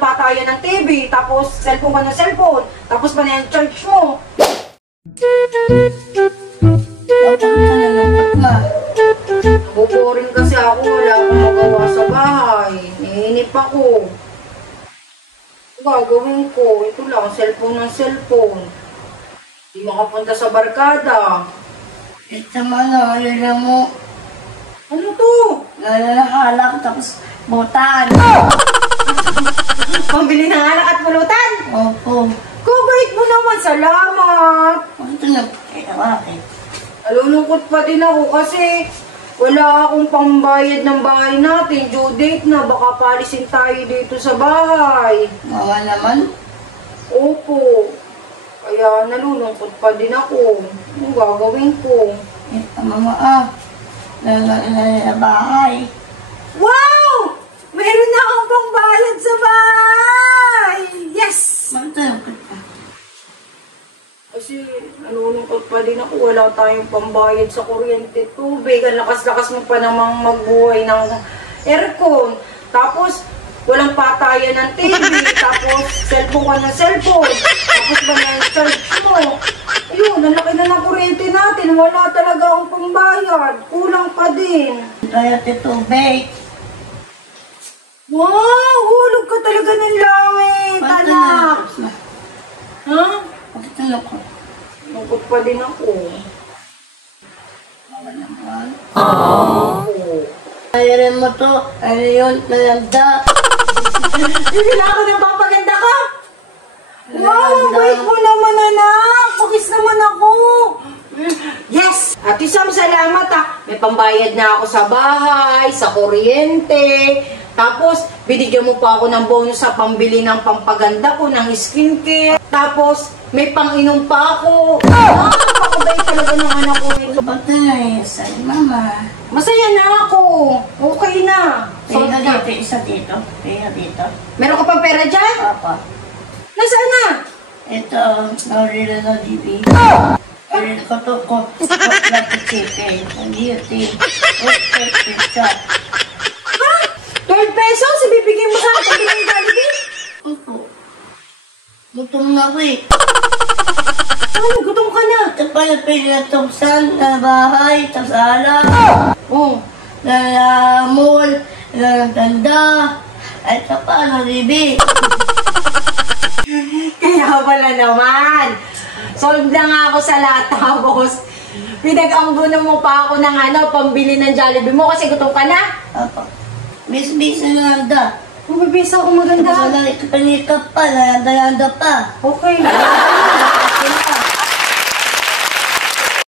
walang patayan ng TV, tapos cellphone ka ng cellphone, tapos pa na yung charge mo. Nabuboring kasi ako, wala akong magawa sa bahay. Nainip ako. Gagawin ko, ito lang, cellphone ng cellphone. Hindi makapunta sa barkada. Ito man, yun mo. Ano to? Halak, tapos butan. Pambili ng alak at pulutan? Opo. Kabait mo naman, salamat. Ito na, bakit? Nalulungkot pa din ako kasi wala akong pambayad ng bahay natin. Due date na, baka palisin tayo dito sa bahay. Mama naman? Opo. Kaya nalulungkot pa din ako. Anong gagawin ko? Mama, na bahay. Wow! Meron na akong pambayad sa bahay! Yes! Kasi nalulungkot pa din ako. Wala tayong pambayad sa kuryente, tubig. Ang lakas-lakas mo pa namang magbuhay ng aircon. Tapos, walang patayan ng TV. Tapos, cellphone ka ng cellphone. Tapos, ba na yung charge mo? Ayun, ang laki na ng kuryente natin. Wala talaga akong pambayad. Kulang pa din. Kaya tubig. Wow! Hulog ka talaga ng langit, anak! Ha? Pagkatulog ko. Lungkot pa din ako. Mama naman. Oo. Ayarin mo to. Ano yun? Nalanda. Bibila ako ng papaganda ko! Wow! Wait mo naman, anak! Pagis naman ako! Yes! Ate Sam, salamat ah! May pambayad na ako sa bahay, sa kuryente. Tapos, binigyan mo pa ako ng bonus sa pambili ng pampaganda ko, ng skincare. Tapos, may pang-inom pa ako. Napakabay talaga ng anak ko nito. Ba't na sa'yo, Mama? Masaya na ako. Okay na. Pera dito, isa dito. Pera dito. Meron ka pang pera dyan? Papa. Nasaan na? Ito, narila na DVD. Narila ko to ko. Lahat chicken. Hindi yun, pizza. 12 pesos? Ibibigay mo sa akin ng Jollibee? Opo. Gutom na ko eh. Ano? Gutom ka na? Ito pala pinatupsan na bahay, tapos ala. Oh. Na mall, na ganda. Ito pa, naribi. Kaya pala naman. Solve na nga ako sa lahat. Tapos, pinag-ambunan mo pa ako ng pambili ng Jollibee mo kasi gutom ka na? Opo. Bis-bis na ganda. Mabibisa ako maganda. Tapos wala ikapanikap pa, nalanda pa. Okay.